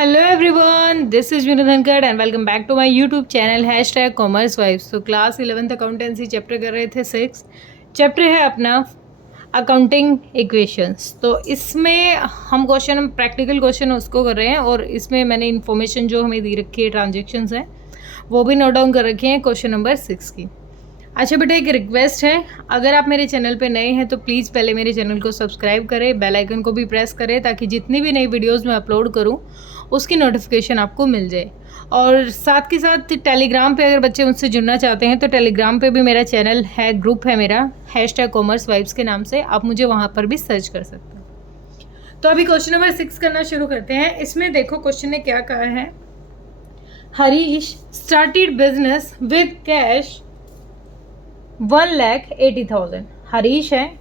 Hello everyone, this is Vinod Dhankhar and welcome back to my YouTube channel #commerce vibes. तो class 11th accountancy chapter कर रहे थे 6। Chapter है अपना अकाउंटिंग इक्वेशंस। तो इसमें हम प्रैक्टिकल क्वेश्चन उसको कर रहे हैं और इसमें मैंने इन्फॉर्मेशन जो हमें दी रखी है ट्रांजेक्शन्स हैं वो भी नोट डाउन कर रखी हैं क्वेश्चन नंबर 6 की। अच्छा बेटा, एक रिक्वेस्ट है, अगर आप मेरे चैनल पे नए हैं तो प्लीज़ पहले मेरे चैनल को सब्सक्राइब करें, बेल आइकन को भी प्रेस करें ताकि जितनी भी नई वीडियोस मैं अपलोड करूं उसकी नोटिफिकेशन आपको मिल जाए। और साथ के साथ टेलीग्राम पे अगर बच्चे मुझसे जुड़ना चाहते हैं तो टेलीग्राम पे भी मेरा चैनल है, ग्रुप है मेरा #कॉमर्स वाइब्स के नाम से, आप मुझे वहाँ पर भी सर्च कर सकते हैं। तो अभी क्वेश्चन नंबर 6 करना शुरू करते हैं। इसमें देखो क्वेश्चन ने क्या कहा है। Harish started business with cash 1,80,000। Harish है,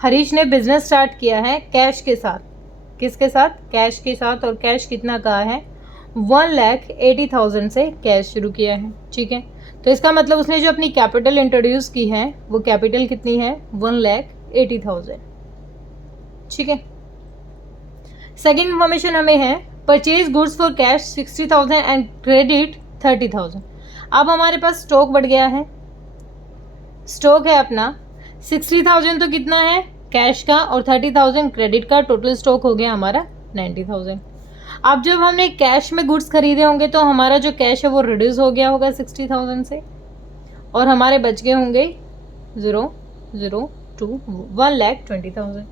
हरीश ने बिजनेस स्टार्ट किया है कैश के साथ। किसके साथ? कैश के साथ। और कैश कितना कहा है? 1,80,000 से कैश शुरू किया है। ठीक है, तो इसका मतलब उसने जो अपनी कैपिटल इंट्रोड्यूस की है वो कैपिटल कितनी है? 1,80,000। ठीक है, सेकेंड इंफॉर्मेशन हमें है purchase goods for cash 60,000 and credit 30,000। अब हमारे पास स्टॉक बढ़ गया है। स्टॉक है अपना 60,000 तो कितना है? कैश का, और 30,000 क्रेडिट का। टोटल स्टॉक हो गया हमारा 90,000। अब जब हमने कैश में गुड्स खरीदे होंगे तो हमारा जो कैश है वो रिड्यूस हो गया होगा 60,000 से, और हमारे बच गए होंगे 1,20,000।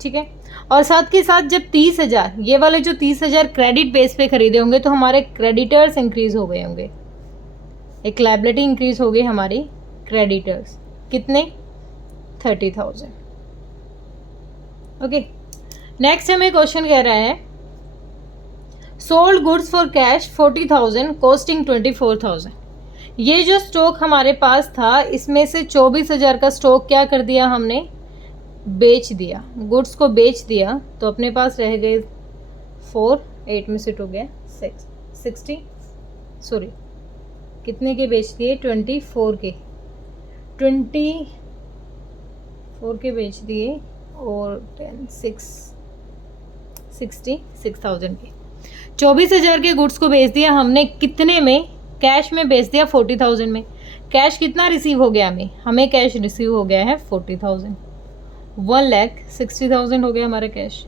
ठीक है, और साथ के साथ जब 30,000, ये वाले जो 30,000 क्रेडिट बेस पे खरीदे होंगे तो हमारे क्रेडिटर्स इंक्रीज हो गए होंगे। एक लायबिलिटी इंक्रीज हो गई हमारी क्रेडिटर्स। कितने? 30,000। ओके, नेक्स्ट हमें क्वेश्चन कह रहा है sold goods for cash 40,000 costing 24,000। ये जो स्टॉक हमारे पास था इसमें से 24,000 का स्टॉक क्या कर दिया हमने? बेच दिया, गुड्स को बेच दिया। तो अपने पास रह गए 4, 8 में से 2 गया 60, सॉरी कितने के बेच दिए? 24 के बेच दिए, और 66,000 के। 24,000 के गुड्स को बेच दिया हमने। कितने में? कैश में बेच दिया 40,000 में। कैश कितना रिसीव हो गया हमें कैश रिसीव हो गया है 40,000। 1,60,000 हो गया हमारा कैश।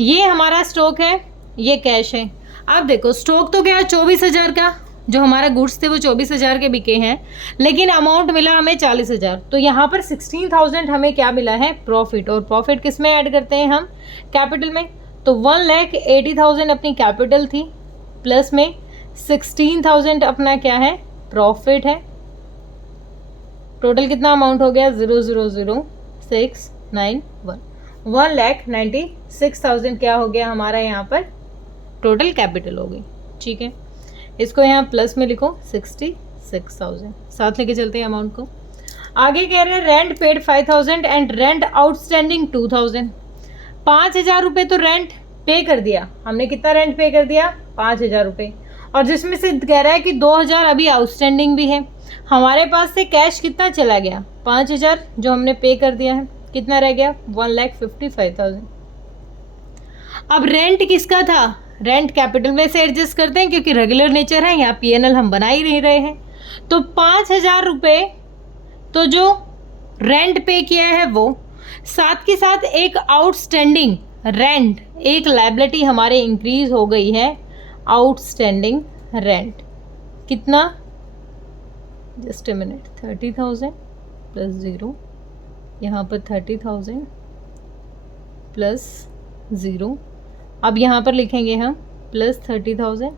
ये हमारा स्टॉक है, ये कैश है। अब देखो स्टॉक तो गया 24,000 का, जो हमारा गुड्स थे वो 24,000 के बिके हैं, लेकिन अमाउंट मिला हमें 40,000। तो यहाँ पर 16,000 हमें क्या मिला है? प्रॉफिट। और प्रॉफिट किस में ऐड करते हैं हम? कैपिटल में। तो 1,80,000 अपनी कैपिटल थी, प्लस में 16,000 अपना क्या है? प्रॉफिट है। टोटल कितना अमाउंट हो गया? 0,00691। 1,96,000 क्या हो गया हमारा यहाँ पर? टोटल कैपिटल हो गई। ठीक है, इसको यहाँ प्लस में लिखो 66,000। साथ लेके चलते हैं अमाउंट को। आगे कह रहे हैं rent paid 5,000 and rent outstanding 2,000। 5,000 रुपये तो रेंट पे कर दिया हमने। कितना रेंट पे कर दिया? 5,000 रुपये। और जिसमें से कह रहा है कि 2,000 अभी आउटस्टैंडिंग भी है। हमारे पास से कैश कितना चला गया? 5,000 जो हमने पे कर दिया है। कितना रह गया? 1,55,000। अब रेंट किसका था? रेंट कैपिटल में से एडजस्ट करते हैं क्योंकि रेगुलर नेचर है, यहाँ पीएनएल हम बना ही नहीं रहे हैं। तो 5,000 रुपये तो जो रेंट पे किया है वो, साथ के साथ एक आउटस्टैंडिंग रेंट, एक लायबिलिटी हमारे इंक्रीज हो गई है, आउटस्टैंडिंग रेंट। कितना? जस्ट अ मिनट, 30,000 प्लस 0, यहाँ पर 30,000 प्लस 0। अब यहाँ पर लिखेंगे हम प्लस 30,000,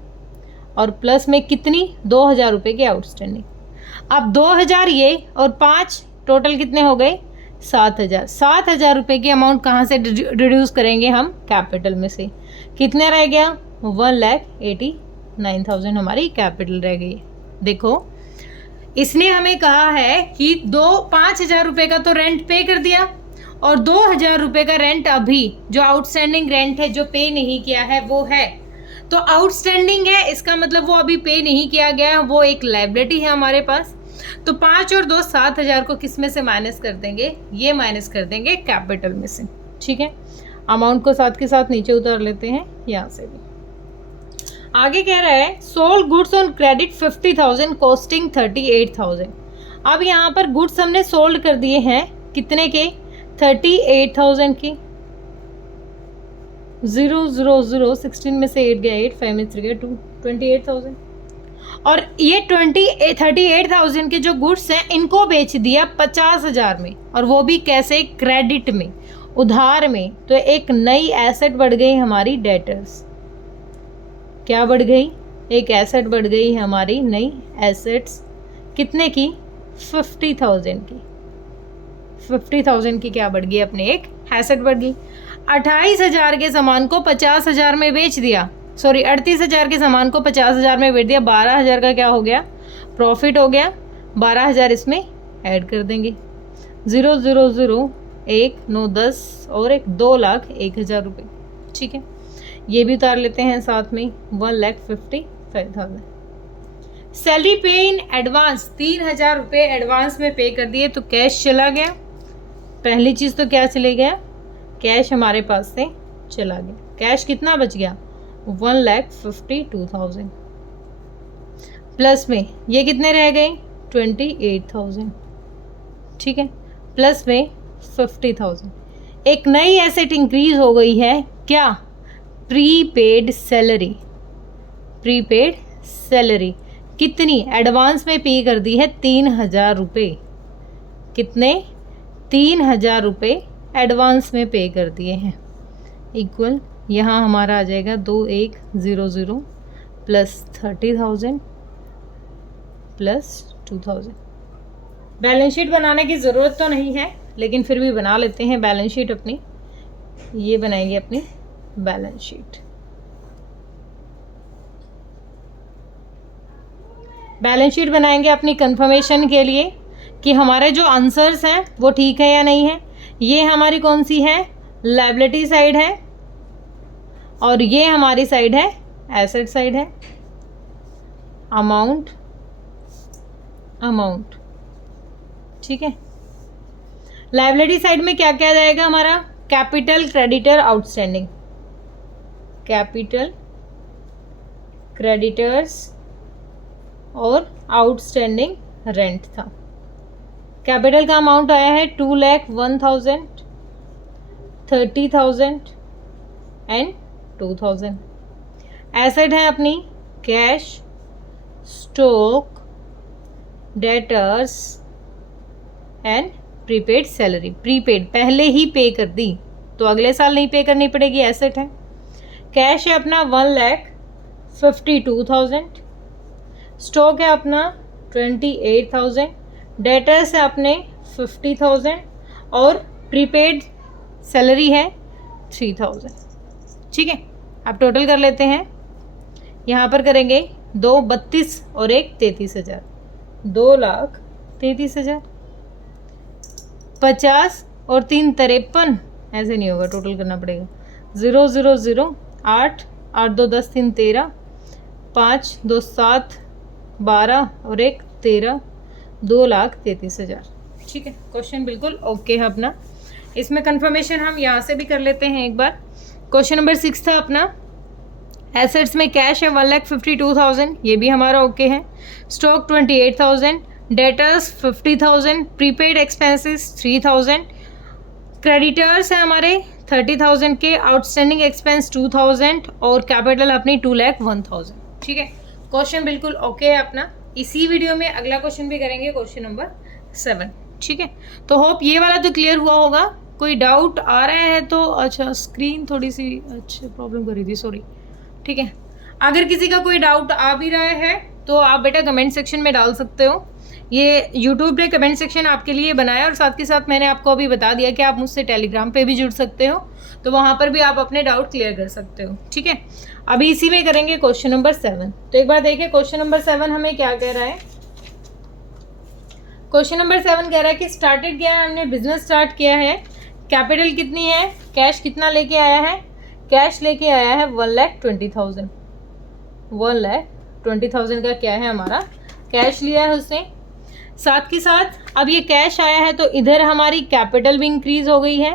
और प्लस में कितनी? 2,000 रुपये की आउटस्टैंडिंग। अब 2,000 ये और 5 टोटल कितने हो गए? 7,000। 7,000 रुपये की अमाउंट कहाँ से रिड्यूस करेंगे हम? कैपिटल में से। कितने रह गया? 1,89,000 हमारी कैपिटल रह गई। देखो इसने हमें कहा है कि 5,000 रुपये का तो रेंट पे कर दिया, और 2,000 रुपये का रेंट अभी जो आउटस्टैंडिंग रेंट है, जो पे नहीं किया है वो है। तो आउटस्टैंडिंग है, इसका मतलब वो अभी पे नहीं किया गया, वो एक लायबिलिटी है हमारे पास। तो 5 और 2 7,000 को किस में से माइनस कर देंगे? ये माइनस कर देंगे कैपिटल में से। ठीक है, अमाउंट को साथ के साथ नीचे उतार लेते हैं यहाँ से भी। आगे कह रहा है sold goods on credit 50,000 costing 38,000। अब यहाँ पर गुड्स हमने सोल्ड कर दिए हैं कितने के, 38,000 के। 0 0 0 16 में से 8 गया 8, 5 में 3 गया 2, 28,000। और ये 38,000 के जो गुड्स हैं इनको बेच दिया 50,000 में, और वो भी कैसे, क्रेडिट में, उधार में। तो एक नई एसेट बढ़ गई हमारी डेटर्स। क्या बढ़ गई, एक एसेट बढ़ गई हमारी नई एसेट्स, कितने की, 50,000 की। 50,000 की क्या बढ़ गई, अपने एक एसेट बढ़ गई। 28,000 के सामान को 50,000 में बेच दिया, सॉरी 38,000 के सामान को 50,000 में बेच दिया, 12,000 का क्या हो गया, प्रॉफिट हो गया। 12,000 इसमें ऐड कर देंगे, 0 0 0 1 9 10 और एक 2,01,000 रुपये। ठीक है, ये भी उतार लेते हैं साथ में, 1,55,000। सैलरी पे इन एडवांस, 3,000 रुपये एडवांस में पे कर दिए तो कैश चला गया। पहली चीज़ तो क्या चले गया, कैश हमारे पास से चला गया। कैश कितना बच गया, 1,52,000। प्लस में ये कितने रह गए, 28,000। ठीक है, प्लस में 50,000। एक नई एसेट इंक्रीज हो गई है, क्या, प्रीपेड सैलरी। प्रीपेड सैलरी कितनी, एडवांस में पे कर दी है 3,000 रुपये। कितने, 3,000 रुपये एडवांस में पे कर दिए हैं। इक्वल यहाँ हमारा आ जाएगा 2,1,0,0 प्लस 30,000 प्लस 2,000। बैलेंस शीट बनाने की ज़रूरत तो नहीं है, लेकिन फिर भी बना लेते हैं बैलेंस शीट अपनी। ये बनाएंगे अपनी बैलेंस शीट। बैलेंस शीट बनाएंगे अपनी कंफर्मेशन के लिए कि हमारे जो आंसर्स हैं वो ठीक है या नहीं है। ये हमारी कौन सी है, लायबिलिटी साइड है, और ये हमारी साइड है, एसेट साइड है। अमाउंट, अमाउंट, ठीक है। लायबिलिटी साइड में क्या क्या जाएगा हमारा, capital, creditor, outstanding. Capital, creditors और आउटस्टैंडिंग रेंट था। कैपिटल का अमाउंट आया है 2,01,000, 30,000 एंड 2,000। एसेट है अपनी cash, stock, debtors and prepaid salary. Prepaid पहले ही पे कर दी तो अगले साल नहीं पे करनी पड़ेगी, एसेट है। कैश है अपना 1,52,000, स्टॉक है अपना 28,000, डेटर्स है अपने 50,000 और प्रीपेड सैलरी है 3,000। ठीक है, अब टोटल कर लेते हैं। यहाँ पर करेंगे 2 32 और 1 33,000, 2,33,000। 50 और 3 53, ऐसे नहीं होगा, टोटल करना पड़ेगा। 0 0 0 8 8 2 10 3 13, 5 2 7 12 और 1 13, 2,33,000। ठीक है, क्वेश्चन बिल्कुल ओके है अपना। इसमें कंफर्मेशन हम यहाँ से भी कर लेते हैं एक बार। क्वेश्चन नंबर 6 था अपना, एसेट्स में कैश है 1,52,000, ये भी हमारा ओके है। Stock 28,000, debtors 50,000, prepaid expenses 3,000, creditors है हमारे 30,000 के, आउटस्टैंडिंग एक्सपेंस 2,000 और कैपिटल अपनी 2,01,000। ठीक है, क्वेश्चन बिल्कुल ओके है अपना। इसी वीडियो में अगला क्वेश्चन भी करेंगे, क्वेश्चन नंबर 7। ठीक है, तो होप ये वाला तो क्लियर हुआ होगा। कोई डाउट आ रहा है तो, अच्छा स्क्रीन थोड़ी सी अच्छा प्रॉब्लम कर रही थी, सॉरी। ठीक है, अगर किसी का कोई डाउट आ भी रहा है तो आप बेटा कमेंट सेक्शन में डाल सकते हो। ये यूट्यूब ने कमेंट सेक्शन आपके लिए बनाया, और साथ के साथ मैंने आपको अभी बता दिया कि आप मुझसे टेलीग्राम पे भी जुड़ सकते हो, तो वहाँ पर भी आप अपने डाउट क्लियर कर सकते हो। ठीक है, अभी इसी में करेंगे क्वेश्चन नंबर 7। तो एक बार देखिए क्वेश्चन नंबर 7 हमें क्या कह रहा है। क्वेश्चन नंबर 7 कह रहा है कि स्टार्टेड किया है, हमने बिजनेस स्टार्ट किया है, कैपिटल कितनी है, कैश कितना लेके आया है, कैश लेके आया है 1,20,000। 1,20,000 का क्या है हमारा कैश लिया है उसने। साथ के साथ अब ये कैश आया है तो इधर हमारी कैपिटल भी इंक्रीज हो गई है।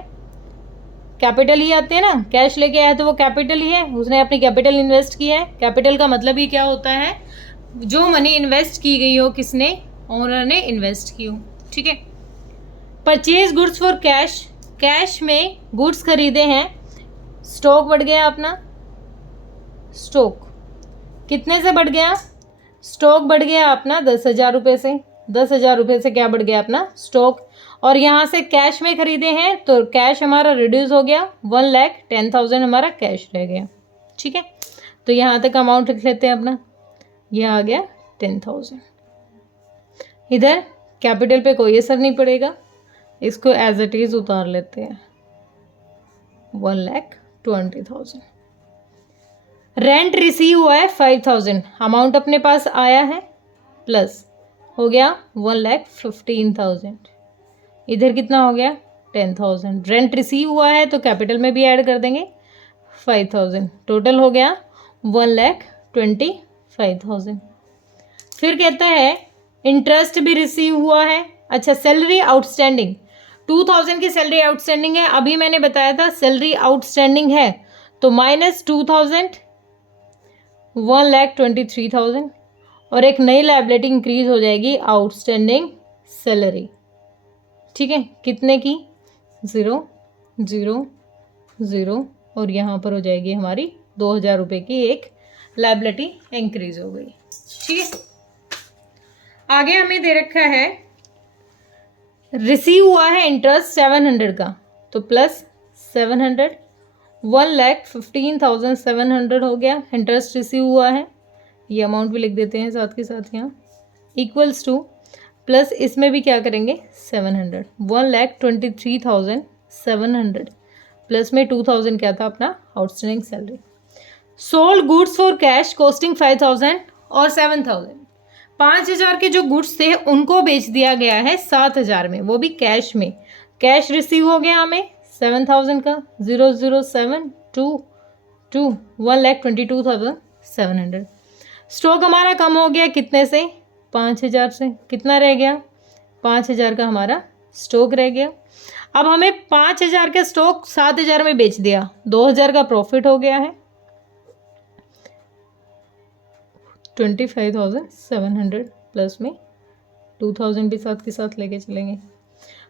कैपिटल ही आते हैं ना, कैश लेके आया तो वो कैपिटल ही है, उसने अपनी कैपिटल इन्वेस्ट किया है। कैपिटल का मतलब ही क्या होता है, जो मनी इन्वेस्ट की गई हो, किसने, ओनर ने इन्वेस्ट की हो, ठीक है। Purchase goods for cash, cash में गुड्स खरीदे हैं, स्टॉक बढ़ गया अपना, स्टॉक कितने से बढ़ गया, स्टॉक बढ़ गया अपना 10,000 रुपये से, 10,000 रुपये से क्या बढ़ गया अपना स्टॉक। और यहाँ से कैश में खरीदे हैं तो कैश हमारा रिड्यूस हो गया, 1,10,000 हमारा कैश रह गया, ठीक है। तो यहाँ तक अमाउंट लिख लेते हैं अपना, यह आ गया 10,000। इधर कैपिटल पे कोई असर नहीं पड़ेगा, इसको एज इट इज उतार लेते हैं, 1,20,000। रेंट रिसीव हुआ है 5,000, अमाउंट अपने पास आया है, प्लस हो गया 1,15,000। इधर कितना हो गया 10,000। रेंट रिसीव हुआ है तो कैपिटल में भी ऐड कर देंगे 5,000, टोटल हो गया 1,25,000। फिर कहता है इंटरेस्ट भी रिसीव हुआ है। अच्छा, सैलरी आउटस्टैंडिंग, 2,000 की सैलरी आउटस्टैंडिंग है, अभी मैंने बताया था सैलरी आउटस्टैंडिंग है तो -2,000, 1,23,000, और एक नई लायबिलिटी इंक्रीज हो जाएगी, आउटस्टैंडिंग सैलरी, ठीक है, कितने की 0, 0, 0, और यहाँ पर हो जाएगी हमारी 2,000 रुपये की एक लायबिलिटी इंक्रीज हो गई, ठीक है। आगे हमें दे रखा है रिसीव हुआ है इंटरेस्ट 700 का, तो प्लस 700, 1,15,700 हो गया, इंटरेस्ट रिसीव हुआ है, ये अमाउंट भी लिख देते हैं साथ के साथ यहाँ, इक्वल्स टू, प्लस इसमें भी क्या करेंगे 700, 1,23,700, प्लस में 2,000 क्या था अपना outstanding salary. Sold goods for cash costing 5,000 और 7,000, 5,000 के जो गुड्स थे उनको बेच दिया गया है 7,000 में, वो भी कैश में। कैश रिसीव हो गया हमें 7,000 का, 0,0,7,2,2, 1,22,700। स्टॉक हमारा कम हो गया कितने से, 5,000 से, कितना रह गया 5,000 का हमारा स्टॉक रह गया। अब हमें 5,000 का स्टॉक 7,000 में बेच दिया, 2,000 का प्रॉफिट हो गया है, 25,700, प्लस में 2,000 भी साथ के साथ लेके चलेंगे।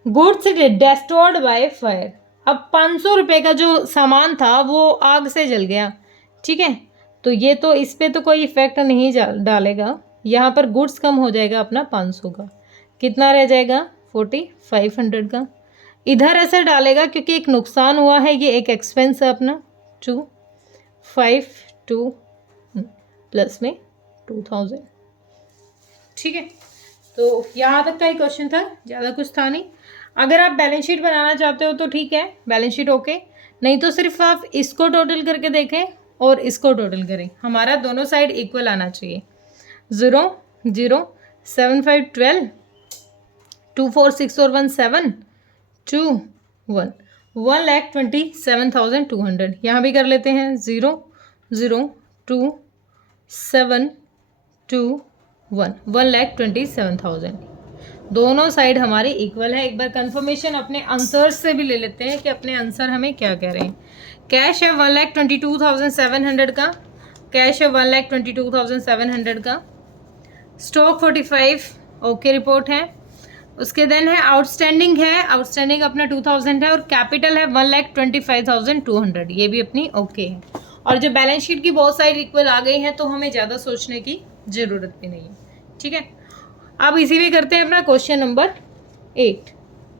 गुड्स डिस्ट्रॉयड बाय फायर, अब 500 रुपये का जो सामान था वो आग से जल गया, ठीक है, तो ये तो इस पे तो कोई इफेक्ट नहीं डालेगा, यहाँ पर गुड्स कम हो जाएगा अपना 500 का, कितना रह जाएगा 4,500 का। इधर असर डालेगा क्योंकि एक नुकसान हुआ है, ये एक एक्सपेंस है अपना 2,5,2 प्लस में 2,000, ठीक है। तो यहाँ तक का ही क्वेश्चन था, ज़्यादा कुछ था नहीं। अगर आप बैलेंस शीट बनाना चाहते हो तो ठीक है, बैलेंस शीट ओके, नहीं तो सिर्फ आप इसको टोटल करके देखें और इसको टोटल करें, हमारा दोनों साइड इक्वल आना चाहिए। 0, 0, 7, 5, 12, 2, 4, 6 और 1, 7, 2, 1, 1,27,200। यहाँ भी कर लेते हैं 0, 0, 2, 7, 2, 1, 1,27,000। दोनों साइड हमारे इक्वल है। एक बार कंफर्मेशन अपने आंसर से भी ले लेते हैं कि अपने आंसर हमें क्या कह रहे हैं। कैश है 1,22,700 का, कैश है 1,22,700 का, स्टॉक 45 ओके रिपोर्ट है, उसके देन है आउटस्टैंडिंग है, आउटस्टैंडिंग अपना 2,000 है, और कैपिटल है 1,25,200, ये भी अपनी ओके है। और जब बैलेंस शीट की बहुत साइड इक्वल आ गई हैं तो हमें ज़्यादा सोचने की ज़रूरत भी नहीं है, ठीक है। अब इसी में करते हैं अपना क्वेश्चन नंबर 8,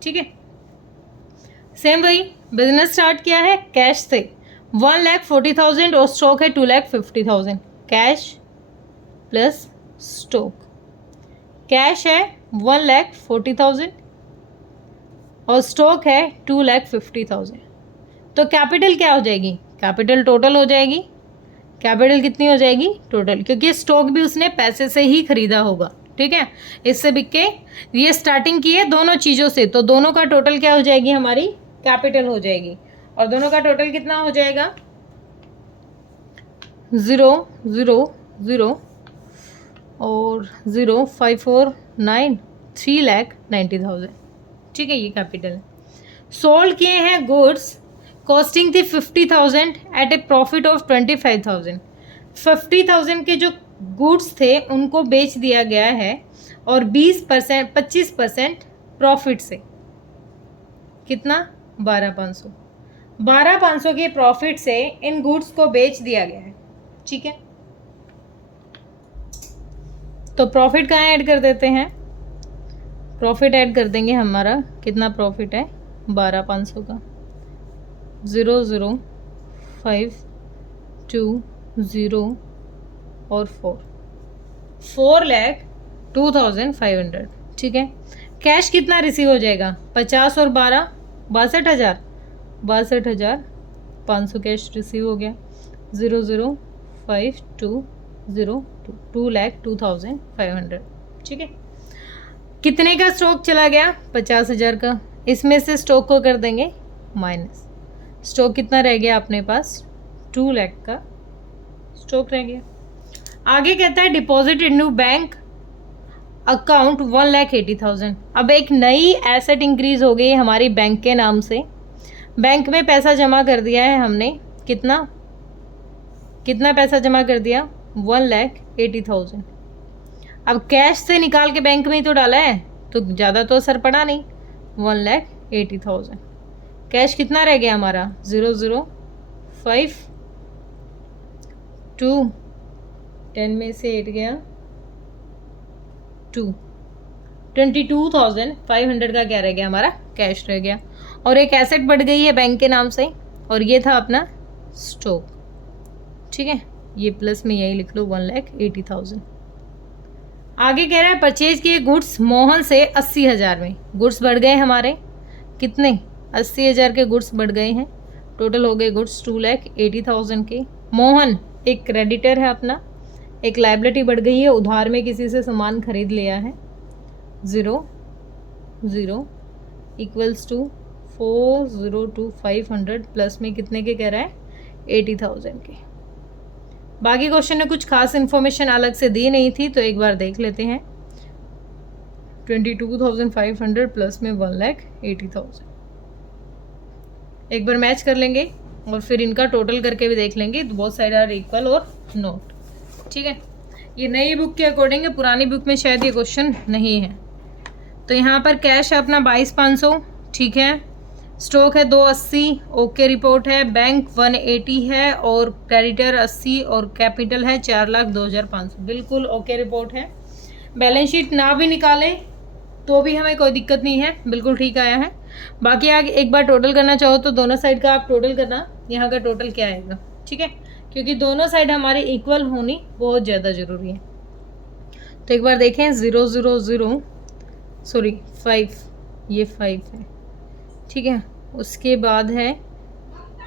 ठीक है। सेम वही, बिजनेस स्टार्ट किया है कैश से, 1,40,000 और स्टॉक है 2,50,000, कैश प्लस स्टॉक, कैश है 1,40,000 और स्टॉक है 2,50,000, तो कैपिटल क्या हो जाएगी, कैपिटल टोटल हो जाएगी, कैपिटल कितनी हो जाएगी टोटल, क्योंकि स्टॉक भी उसने पैसे से ही खरीदा होगा, ठीक है, इससे बिक के ये स्टार्टिंग की है दोनों चीज़ों से, तो दोनों का टोटल क्या हो जाएगी हमारी कैपिटल हो जाएगी, और दोनों का टोटल कितना हो जाएगा 0, 0, 0 और 0, 5, 4, 9, 3,90,000, ठीक है, ये कैपिटल है। सोल्ड किए हैं गुड्स कॉस्टिंग थी 50,000 एट ए प्रॉफिट ऑफ 25,000। 50,000 के जो गुड्स थे उनको बेच दिया गया है और 20% 25% प्रॉफिट से, कितना 12,500। 12,500 के प्रॉफिट से इन गुड्स को बेच दिया गया है, ठीक है। तो प्रॉफिट कहाँ ऐड कर देते हैं, प्रॉफिट ऐड कर देंगे, हमारा कितना प्रॉफिट है 12,500 का, 0,0,5, 2, 0 और 4,02,500, ठीक है। कैश कितना रिसीव हो जाएगा, 50 और 12 62,000, 62,500 कैश रिसीव हो गया, 0,0,5,2,0,2, 2,02,500, ठीक है। कितने का स्टॉक चला गया, 50,000 का। इसमें से स्टॉक को कर देंगे माइनस, स्टॉक कितना रह गया अपने पास, 2 लाख का स्टॉक रह गया। आगे कहता है deposit in new bank account 1,80,000। अब एक नई एसेट इंक्रीज हो गई हमारी बैंक के नाम से, बैंक में पैसा जमा कर दिया है हमने, कितना पैसा जमा कर दिया, 1,80,000। अब कैश से निकाल के बैंक में ही तो डाला है, तो ज़्यादा तो असर पड़ा नहीं, 1,80,000। कैश कितना रह गया हमारा, 0,0,5, 2, 10 में से 8 गया, 2, 22,500 का क्या रह गया, हमारा कैश रह गया। और एक एसेट बढ़ गई है बैंक के नाम से, और ये था अपना स्टॉक, ठीक है। ये प्लस में यही लिख लो, 1,80,000। आगे कह रहा है परचेज किए गुड्स मोहन से 80,000 में, गुड्स बढ़ गए हमारे, कितने 80,000 के गुड्स बढ़ गए हैं, टोटल हो गए गुड्स 2,80,000 के। मोहन एक क्रेडिटर है अपना, एक लायबिलिटी बढ़ गई है, उधार में किसी से सामान खरीद लिया है, 0,0 इक्वल्स टू 4,02,500 प्लस में कितने के कह रहा है, 80,000 के। बाकी क्वेश्चन में कुछ खास इन्फॉर्मेशन अलग से दी नहीं थी, तो एक बार देख लेते हैं। 22,500 प्लस में 1,80,000, एक बार मैच कर लेंगे और फिर इनका टोटल करके भी देख लेंगे, तो बोथ साइड आर इक्वल और नोट, ठीक है। ये नई बुक के अकॉर्डिंग है, पुरानी बुक में शायद ये क्वेश्चन नहीं है। तो यहाँ पर कैश है अपना 22,500, ठीक है। स्टॉक है 280, ओके रिपोर्ट है। बैंक 180 है और क्रेडिटर 80 और कैपिटल है 4,02,500, बिल्कुल ओके रिपोर्ट है। बैलेंस शीट ना भी निकालें तो भी हमें कोई दिक्कत नहीं है, बिल्कुल ठीक आया है। बाकी आगे एक बार टोटल करना चाहो तो दोनों साइड का आप टोटल करना, यहाँ का टोटल क्या आएगा, ठीक है, क्योंकि दोनों साइड हमारी इक्वल होनी बहुत ज़्यादा ज़रूरी है। तो एक बार देखें, 5, ये 5 है, ठीक है। उसके बाद है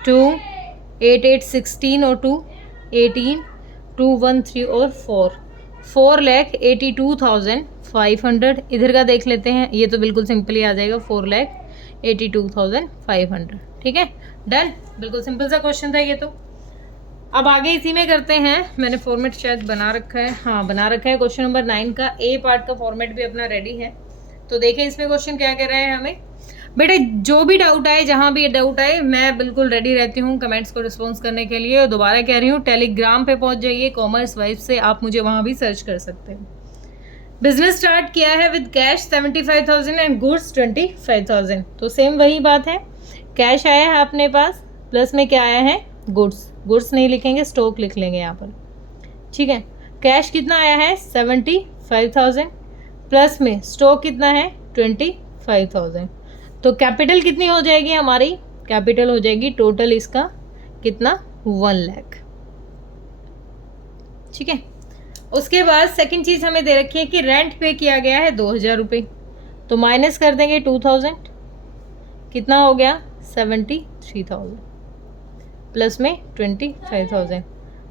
2, 8, 8, 16 और 2, 18, 2, 1, 3 और 4,82,500। इधर का देख लेते हैं, ये तो बिल्कुल सिंपल ही आ जाएगा, 4,82,500, ठीक है, डन। बिल्कुल सिंपल सा क्वेश्चन था ये तो। अब आगे इसी में करते हैं, मैंने फॉर्मेट शायद बना रखा है, हाँ बना रखा है। क्वेश्चन नंबर 9 का ए पार्ट का फॉर्मेट भी अपना रेडी है, तो देखें इसमें क्वेश्चन क्या कह रहा है हमें। बेटे जो भी डाउट आए, जहाँ भी डाउट आए, मैं बिल्कुल रेडी रहती हूँ कमेंट्स को रिस्पॉन्स करने के लिए। और दोबारा कह रही हूँ, टेलीग्राम पे पहुँच जाइए, कॉमर्स वाइफ से आप मुझे वहाँ भी सर्च कर सकते हैं। बिजनेस स्टार्ट किया है विद कैश 75,000 एंड गुड्स 25,000, तो सेम वही बात है, कैश आया है अपने पास, प्लस में क्या आया है, गुड्स नहीं लिखेंगे, स्टॉक लिख लेंगे यहाँ पर, ठीक है। कैश कितना आया है 75,000, प्लस में स्टॉक कितना है 25,000, तो कैपिटल कितनी हो जाएगी हमारी, कैपिटल हो जाएगी टोटल इसका कितना, 1 लाख, ठीक है। उसके बाद सेकंड चीज़ हमें दे रखी है कि रेंट पे किया गया है 2,000 रुपये, तो माइनस कर देंगे 2,000, कितना हो गया 73,000, प्लस में 25,000।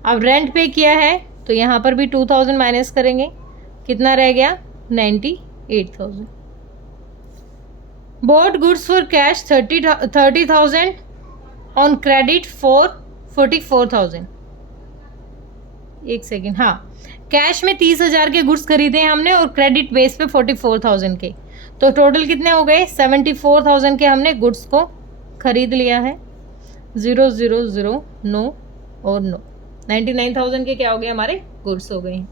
अब रेंट पे किया है तो यहाँ पर भी 2,000 माइनस करेंगे, कितना रह गया 98,000। Bought goods for cash 30,000 on credit for 44,000। एक सेकेंड, हाँ, कैश में 30,000 के गुड्स खरीदे हैं हमने और क्रेडिट बेस पे 44,000 के, तो टोटल कितने हो गए 74,000 के हमने गुड्स को खरीद लिया है। 0 0 0 नो और नो। 99,000 के क्या हो गए हमारे गुड्स हो गए हैं।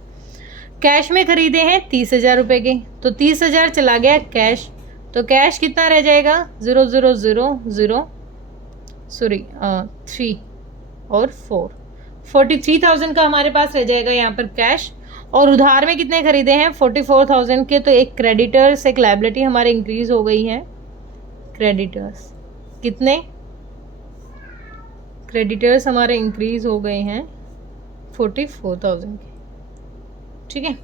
कैश में खरीदे हैं 30,000 रुपये के, तो 30,000 चला गया कैश, तो कैश कितना रह जाएगा 0 0 0 0 सॉरी 3 और 4, 43,000 का हमारे पास रह जाएगा यहाँ पर कैश। और उधार में कितने खरीदे हैं 44,000 के, तो एक क्रेडिटर्स एक लायबिलिटी हमारे इंक्रीज हो गई है। क्रेडिटर्स कितने, क्रेडिटर्स हमारे इंक्रीज हो गए हैं 44,000 के, ठीक है।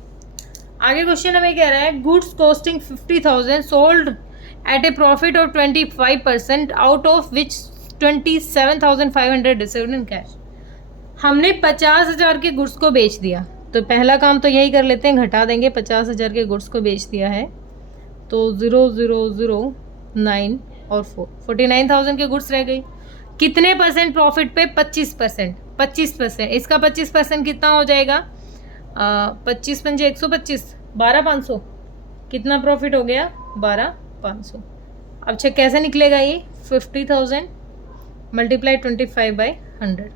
आगे क्वेश्चन हमें कह रहा है goods costing 50,000 sold at A profit of 25% out of which 27,500 received in cash. हमने 50,000 के गुड्स को बेच दिया, तो पहला काम तो यही कर लेते हैं, घटा देंगे। 50,000 के गुड्स को बेच दिया है, तो 0 0 0 9 और 4, 49,000 के गुड्स रह गई। कितने परसेंट प्रॉफिट पे 25%, 25%। इसका 25% कितना हो जाएगा 25 पंजे 125, 12,500। कितना प्रॉफिट हो गया 12,500। अब चेक कैसे निकलेगा ये 50,000 मल्टीप्लाई 25/100,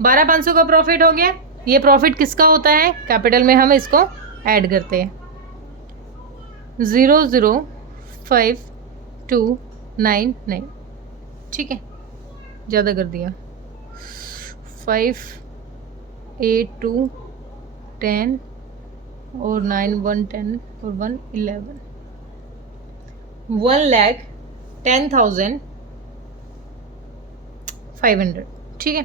12,500 का प्रॉफिट हो गया। ये प्रॉफिट किसका होता है कैपिटल में, हम इसको ऐड करते हैं 0 0 5 2 9 9, ठीक है, ज़्यादा कर दिया 5 8 2 10 और 9 1 10 और 1 11, 1,10,500, ठीक है।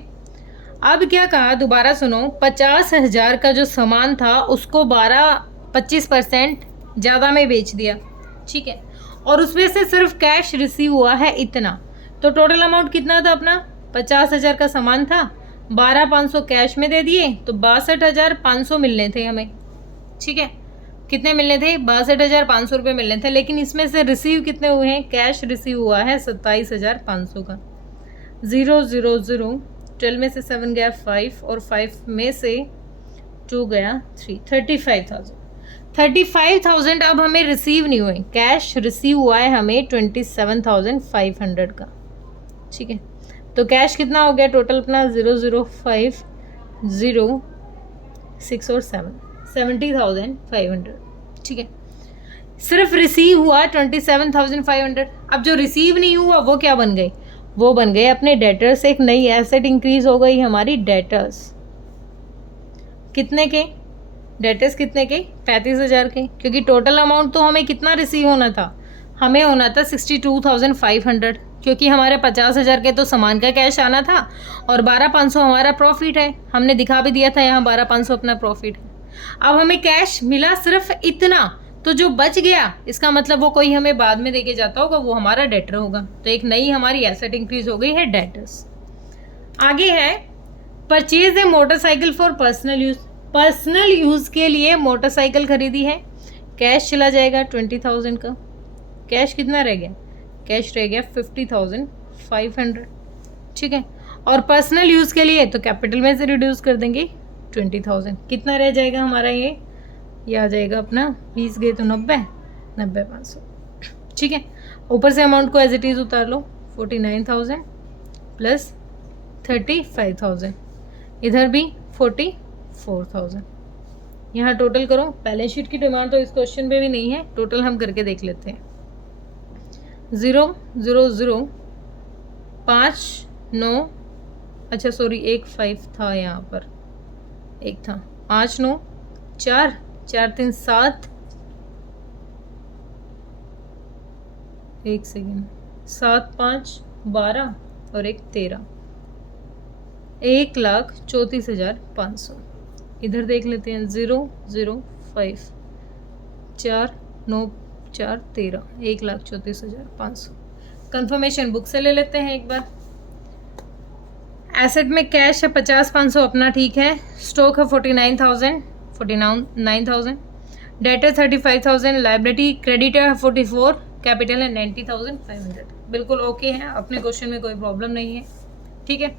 अब क्या कहा दोबारा सुनो, 50,000 का जो सामान था उसको 25% ज़्यादा में बेच दिया, ठीक है, और उसमें से सिर्फ कैश रिसीव हुआ है इतना। तो टोटल अमाउंट कितना था अपना 50,000 का सामान था, 12,500 कैश में दे दिए, तो 62,500 मिलने थे हमें, ठीक है। कितने मिलने थे 62,500 रुपये मिलने थे, लेकिन इसमें से रिसीव कितने हुए हैं, कैश रिसीव हुआ है 27,500 का। 0 0 0 12 में से 7 गया 5 और 5 में से 2 गया 3, 35,000 अब हमें रिसीव नहीं हुए, कैश रिसीव हुआ है हमें 27,500 का, ठीक है। तो कैश कितना हो गया टोटल अपना 0 0 5 0 6 और 7, 70,500, ठीक है। सिर्फ रिसीव हुआ 27,500। अब जो रिसीव नहीं हुआ वो क्या बन गए, वो बन गए अपने डेटर्स। एक नई एसेट इंक्रीज हो गई हमारी डेटर्स। कितने के डेटर्स, कितने के 35,000 के, क्योंकि टोटल अमाउंट तो हमें कितना रिसीव होना था, हमें होना था 62,500, क्योंकि हमारे 50,000 के तो सामान का कैश आना था और 12,500 हमारा प्रॉफिट है। हमने दिखा भी दिया था यहाँ 12,500 अपना प्रॉफिट है। अब हमें कैश मिला सिर्फ इतना, तो जो बच गया इसका मतलब वो कोई हमें बाद में देके जाता होगा, वो हमारा डेटर होगा। तो एक नई हमारी एसेट इंक्रीज हो गई है डेटर्स। आगे है purchase a motorcycle for personal use. Personal use के लिए मोटरसाइकिल खरीदी है, कैश चला जाएगा 20,000 का, कैश कितना रह गया, कैश रह गया 50,500, ठीक है। और पर्सनल यूज के लिए तो कैपिटल में से रिड्यूस कर देंगे 20,000, कितना रह जाएगा हमारा ये आ जाएगा अपना 20 गए तो 90,500, ठीक है। ऊपर से अमाउंट को एज इट इज़ उतार लो 49,000 प्लस 35,000, इधर भी 44,000। यहाँ टोटल करो, बैलेंस शीट की डिमांड तो इस क्वेश्चन पे भी नहीं है, टोटल हम करके देख लेते हैं। 0 0 0 5 9, अच्छा सॉरी 1 5 था यहाँ पर, एक था 5 9 4 4 3 7, 1 सेकेंड 7 5 12 और 1 13, 1,34,500। इधर देख लेते हैं 0 0 5 4 9 4 13, 1,34,500। कंफर्मेशन बुक से ले लेते हैं एक बार। एसेट में कैश है 50,500 अपना, ठीक है। स्टॉक है 49,000, डेटर 35,000, लाइबिलिटी क्रेडिटर है 44, कैपिटल है 90,500। बिल्कुल ओके है, अपने क्वेश्चन में कोई प्रॉब्लम नहीं है, ठीक है।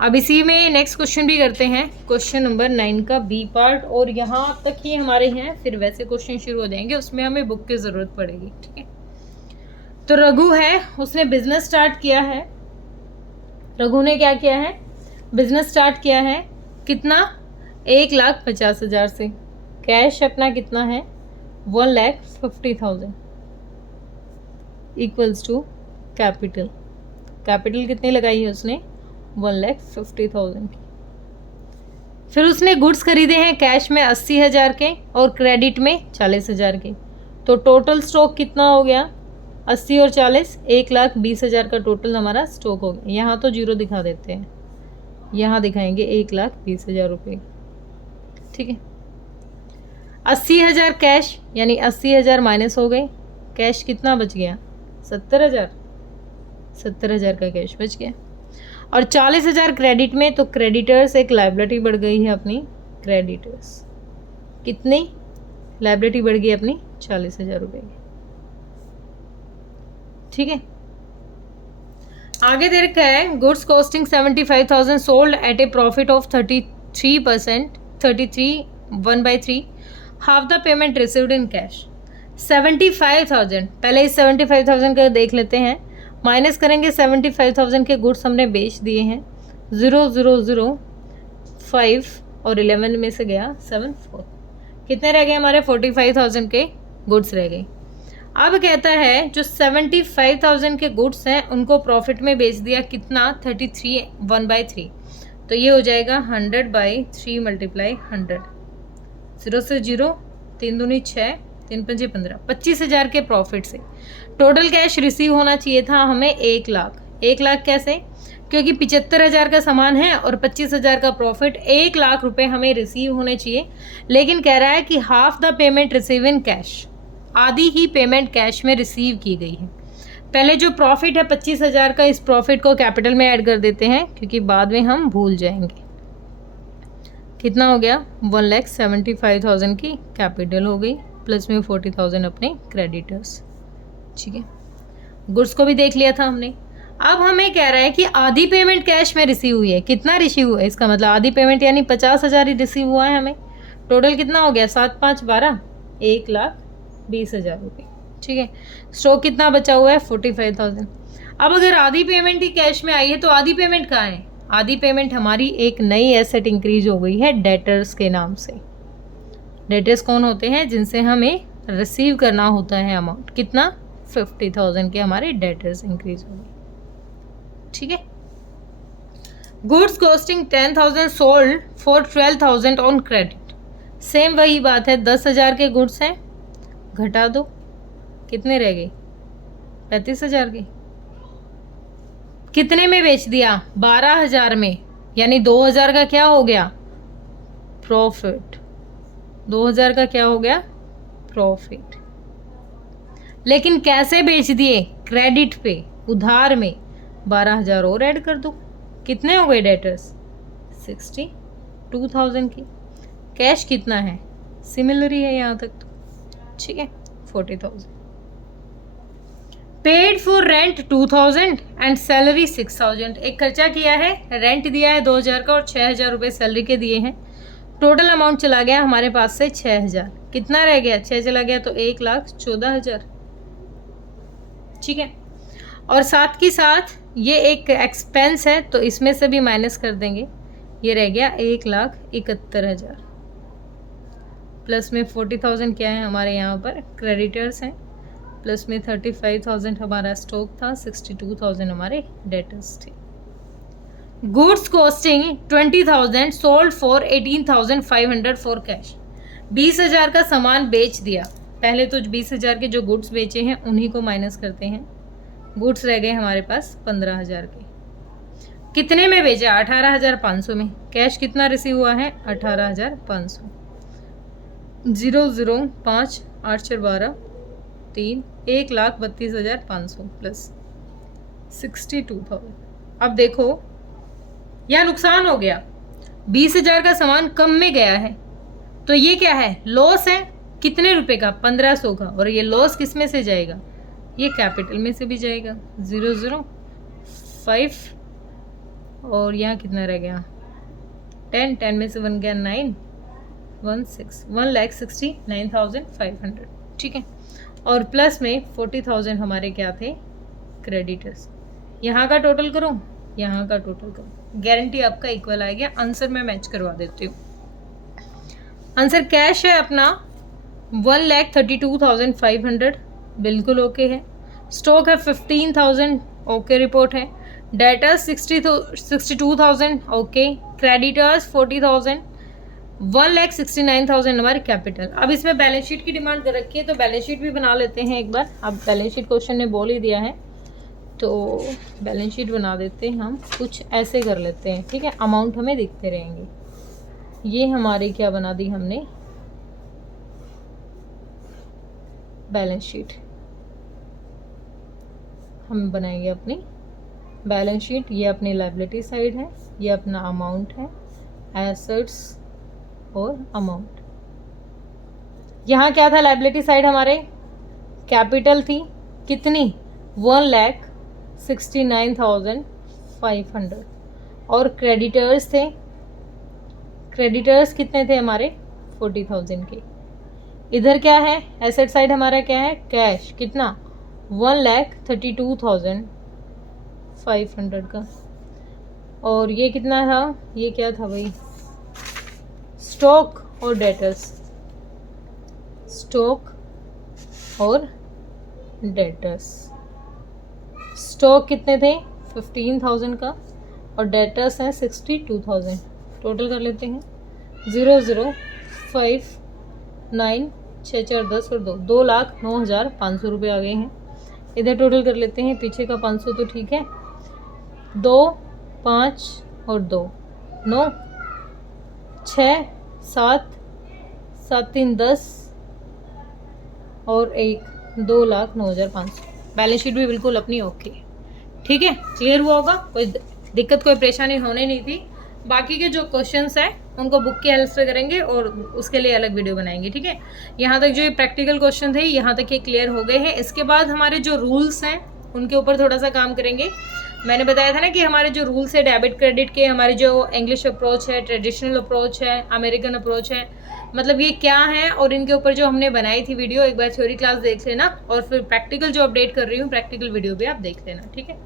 अब इसी में नेक्स्ट क्वेश्चन भी करते हैं, क्वेश्चन नंबर 9 का बी पार्ट, और यहाँ तक ही हमारे हैं, फिर वैसे क्वेश्चन शुरू हो जाएंगे, उसमें हमें बुक की ज़रूरत पड़ेगी, ठीक है। तो रघु है, उसने बिजनेस स्टार्ट किया है, रघु ने क्या किया है, बिजनेस स्टार्ट किया है, कितना, 1,50,000 से। कैश अपना कितना है, 1,50,000 इक्वल्स टू कैपिटल। कैपिटल कितनी लगाई है उसने, 1,50,000 की। फिर उसने गुड्स खरीदे हैं कैश में 80,000 के और क्रेडिट में 40,000 के। तो टोटल स्टॉक कितना हो गया, 80 और 40, 1,20,000 का टोटल हमारा स्टॉक हो गया। यहाँ तो जीरो दिखा देते हैं, यहाँ दिखाएंगे 1,20,000 रुपये, ठीक है। 80,000 कैश, यानी 80,000 माइनस हो गए, कैश कितना बच गया, 70,000, 70,000 का कैश बच गया। और 40,000 क्रेडिट में, तो क्रेडिटर्स एक लायबिलिटी बढ़ गई है अपनी, क्रेडिटर्स कितनी, लायबिलिटी बढ़ गई अपनी 40,000 रुपये की, ठीक है। आगे दे रखा है goods costing 75,000 sold at A profit of 33%, 33 1/3, half the payment received in cash. 75,000, पहले इस 75,000 का देख लेते हैं, माइनस करेंगे 75,000 के गुड्स हमने बेच दिए हैं, 0,005 और 11 में से गया 74, कितने रह गए हमारे, 45,000 के गुड्स रह गए। अब कहता है जो 75,000 के गुड्स हैं उनको प्रॉफिट में बेच दिया, कितना, 33 1/3, तो ये हो जाएगा 100/3 मल्टीप्लाई 100, 0 से 0, 3 दूनी 6, 3 पंजे 15, 25,000 के प्रॉफिट से। टोटल कैश रिसीव होना चाहिए था हमें 1 लाख। 1 लाख कैसे, क्योंकि 75,000 का सामान है और 25,000 का प्रॉफिट, 1 लाख रुपए हमें रिसीव होने चाहिए। लेकिन कह रहा है कि half the payment receive in cash, आधी ही पेमेंट कैश में रिसीव की गई है। पहले जो प्रॉफिट है 25,000 का, इस प्रॉफिट को कैपिटल में ऐड कर देते हैं क्योंकि बाद में हम भूल जाएंगे। कितना हो गया, 1,75,000 की कैपिटल हो गई, प्लस में 40,000 अपने क्रेडिटर्स, ठीक है। गुड्स को भी देख लिया था हमने। अब हमें कह रहा है कि आधी पेमेंट कैश में रिसीव हुई है, कितना रिसीव हुआ है, इसका मतलब आधी पेमेंट यानी 50,000 ही रिसीव हुआ है हमें। टोटल कितना हो गया, 7 5 12, 1,20,000 रुपये, ठीक है। स्टॉक कितना बचा हुआ है, 45,000। अब अगर आधी पेमेंट ही कैश में आई है तो आधी पेमेंट कहाँ है, आधी पेमेंट हमारी एक नई एसेट इंक्रीज हो गई है डेटर्स के नाम से। डेटर्स कौन होते हैं, जिनसे हमें रिसीव करना होता है अमाउंट, कितना, 50,000 के हमारे डेटर्स इंक्रीज हो गए, ठीक है। Goods costing 10,000 sold for 12,000 on credit. Same वही बात है, 10,000 के गुड्स हैं, घटा दो, कितने रह गए, 35,000 के। कितने में बेच दिया, 12,000 में, यानी 2,000 का क्या हो गया, प्रॉफिट। 2,000 का क्या हो गया, प्रॉफिट। लेकिन कैसे बेच दिए, क्रेडिट पे, उधार में। 12,000 और ऐड कर दो, कितने हो गए डेटर्स, 62,000 की। कैश कितना है, सिमिलर ही है यहाँ तक तो, ठीक है, 40,000। Paid for rent 2,000 and salary 6,000। एक खर्चा किया है, रेंट दिया है 2,000 का और 6,000 रुपये सैलरी के दिए हैं। टोटल अमाउंट चला गया हमारे पास से 6,000। कितना रह गया, 6 चला गया तो 1,14,000, ठीक है। और साथ की साथ ये एक एक्सपेंस है तो इसमें से भी माइनस कर देंगे, ये रह गया 1,71,000। प्लस में 40,000 क्या है हमारे यहाँ पर क्रेडिटर्स हैं, प्लस में 35,000 हमारा स्टॉक था, 62,000 हमारे डेटर्स थे। Goods costing 20,000 sold for 18,500 for cash. 20,000 का सामान बेच दिया। पहले तो 20,000 के जो गुड्स बेचे हैं उन्हीं को माइनस करते हैं। गुड्स रह गए हमारे पास 15,000 के। कितने में बेचा, 18,500 में। कैश कितना रिसीव हुआ है, 18,500। 0,05 8 4 12 3, 1,32,500 प्लस 62,000। अब देखो यह नुकसान हो गया, 20,000 का सामान कम में गया है तो ये क्या है, लॉस है। कितने रुपए का, 1,500 का। और ये लॉस किस में से जाएगा, ये कैपिटल में से भी जाएगा। 0,05 और यहाँ कितना रह गया, 10, 10 में से 1 गया 9, 1,69,500, ठीक है। और प्लस में 40,000 हमारे क्या थे, क्रेडिटर्स। यहाँ का टोटल करो यहाँ का टोटल करो, गारंटी आपका इक्वल आ गया। आंसर मैं मैच करवा देती हूँ। आंसर कैश है अपना 1,32,500, बिल्कुल ओके है। स्टॉक है 15,000, ओके रिपोर्ट है। Data 62,000, okay. क्रेडिटर्स 40,000, 1,69,000 हमारे कैपिटल। अब इसमें बैलेंस शीट की डिमांड कर रखी है, तो बैलेंस शीट भी बना लेते हैं एक बार। अब बैलेंस शीट क्वेश्चन ने बोल ही दिया है, तो बैलेंस शीट बना देते हैं हम। कुछ ऐसे कर लेते हैं, ठीक है, अमाउंट हमें दिखते रहेंगे। ये हमारी क्या बना दी हमने, बैलेंस शीट। हम बनाएंगे अपनी बैलेंस शीट। ये अपनी लायबिलिटी साइड है, ये अपना अमाउंट है, एसेट्स और अमाउंट। यहाँ क्या था, लायबिलिटी साइड हमारे कैपिटल थी कितनी, 1,69,500, और क्रेडिटर्स थे, क्रेडिटर्स कितने थे हमारे 40,000 के। इधर क्या है, एसेट साइड हमारा क्या है, कैश कितना 1,32,500 का। और ये कितना था, ये क्या था भाई, स्टॉक और डेटर्स, स्टॉक और डेटर्स। स्टॉक कितने थे 15,000 का, और डेटर्स हैं 62,000। टोटल कर लेते हैं 0, 0, 5, 9, 6, 4, 10 और 2, 2,09,500 रुपये आ गए हैं। इधर टोटल कर लेते हैं, पीछे का 500 तो ठीक है, 2, 5 और 2, 9, 6, 7, 7, 3, 10 और 1, 2,09,500। बैलेंस शीट भी बिल्कुल अपनी ओके, ठीक है। क्लियर हुआ होगा, कोई दिक्कत कोई परेशानी होने नहीं थी। बाकी के जो क्वेश्चंस हैं उनको बुक की हेल्प से करेंगे और उसके लिए अलग वीडियो बनाएंगे, ठीक है। यहाँ तक जो ये प्रैक्टिकल क्वेश्चन थे यहाँ तक ये क्लियर हो गए हैं। इसके बाद हमारे जो रूल्स हैं उनके ऊपर थोड़ा सा काम करेंगे। मैंने बताया था ना कि हमारे जो रूल्स है डेबिट क्रेडिट के, हमारे जो इंग्लिश अप्रोच है, ट्रेडिशनल अप्रोच है, अमेरिकन अप्रोच है, मतलब ये क्या है, और इनके ऊपर जो हमने बनाई थी वीडियो, एक बार थ्योरी क्लास देख लेना, और फिर प्रैक्टिकल जो अपडेट कर रही हूँ प्रैक्टिकल वीडियो भी आप देख लेना, ठीक है।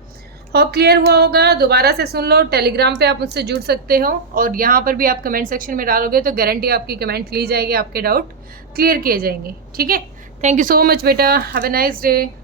होप क्लियर हुआ होगा। दोबारा से सुन लो, टेलीग्राम पे आप मुझसे जुड़ सकते हो, और यहाँ पर भी आप कमेंट सेक्शन में डालोगे तो गारंटी आपकी कमेंट ली जाएगी, आपके डाउट क्लियर किए जाएंगे, ठीक है। थैंक यू सो मच बेटा, हैव ए नाइस डे।